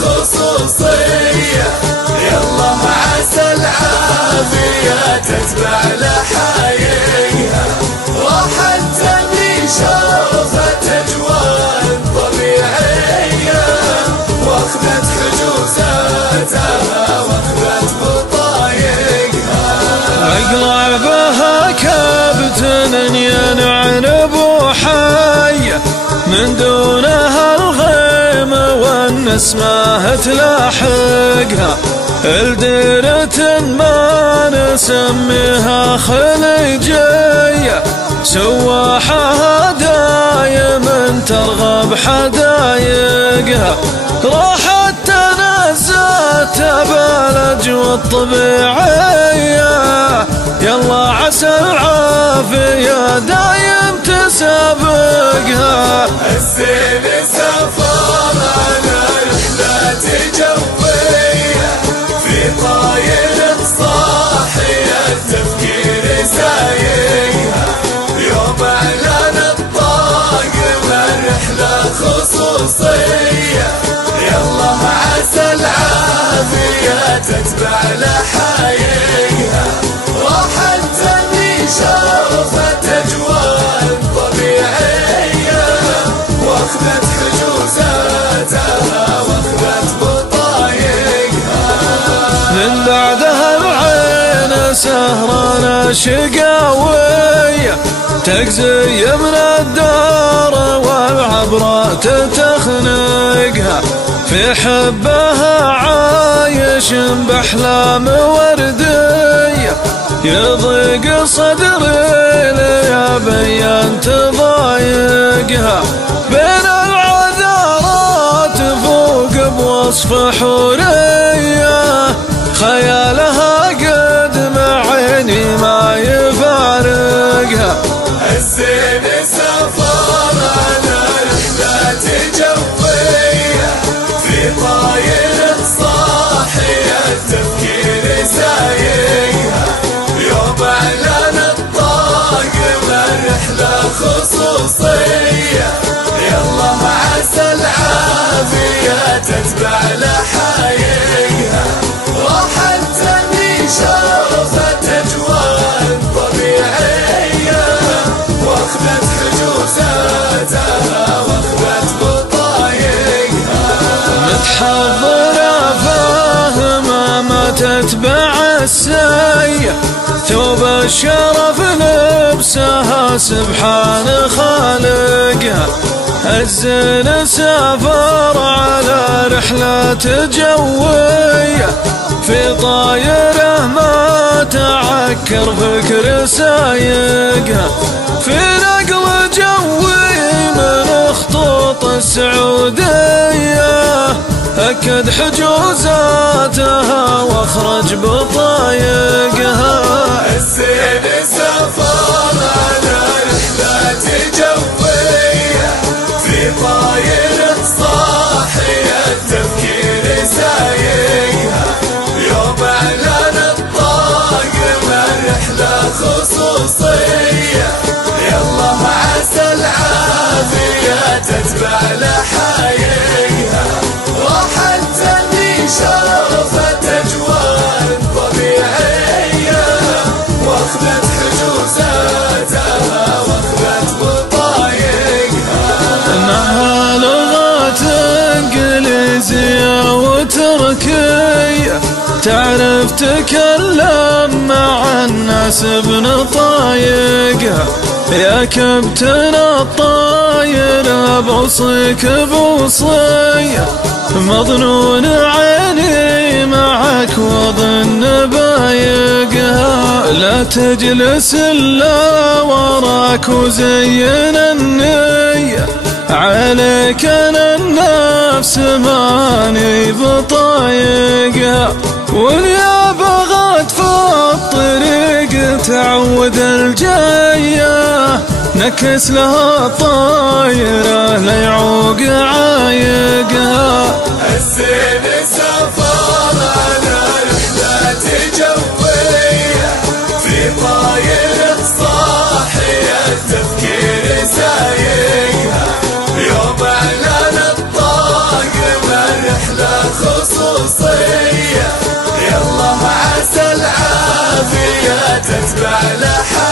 خصوصية، يلا عسى العافية تتبع لحايقها، راحت تملي شوفت أجواء طبيعية، واخذت حجوزاتها واخذت بطايقها. اقرع بها كابتن ينعن بوحي، من دونها الغيم والنسمة تلاحقها، الديرة ما نسميها خليجية، سواحها دايم ترغب حدايقها، راحت تنزهت بالاجواء الطبيعية، يلا عسى العافية دايم تسابقها. الزين سافر على رحلة جوية، في طاير صاحية التفكير سايقها، يوم اعلان الطاقم الرحلة خصوصية، يلا عسى العافية تتبع لحايقها، راحت تملي شوفت أجواء طبيعية، واخذت حجوزاتها واخذت بطايقها. من بعدها العين سهرانة شقاوية، تقزي من الدار والعبرة تخنقها، في حبها عايش بأحلام وردية، يضيق صدري ليا بيان تضايقها، بين العذارات فوق بوصف حورية، خيالها قد مع عيني ما يفارقها. الزين سافر على رحلة جوية، في طاير صاحية التفكير سايقها، يوم اعلان الطاقم الرحلة خصوصية، يلا عسى العافية تتبع لحايقها، راحت تملي شوفت أجواء طبيعية، واخذت حجوزاتها واخذت بطايقها. متحضرة فاهمة ما تتبع السية، ثوب الشرف لبسها سبحان خالقها، الزين سافر على رحلة جوية، في طايره ما تعكر فكر سايقها، في نقل جوي من خطوط السعودية، أكد حجوزاتها واخرج بطايقها. الزين سافر على رحلة جوية، في طاير صاحية التفكير سايقها، يوم اعلان الطاقم الرحلة خصوصية، يلا عسى العافية تتبع لحايقها، راحت تملي شوفت أجواء طبيعية، واخذت حجوزاتها واخذت بطايقها. انها لغة انجليزية وتركية، تعرف تكلم مع الناس بنطايقها، يا كابتن الطاير بوصيك بوصية، مظنون عيني معك واظن بايقها، لا تجلس الا وراك وزين النية، عليك انا النفس ماني بطايقها، واليا بغت في الطريق تعود الجاية، نكس لها طايرة ليعوق عايقها. الزين سافر على رحلة جوية، في طاير صاحية التفكير سايقها، يوم اعلان الطاقم الرحلة تتبع لحالك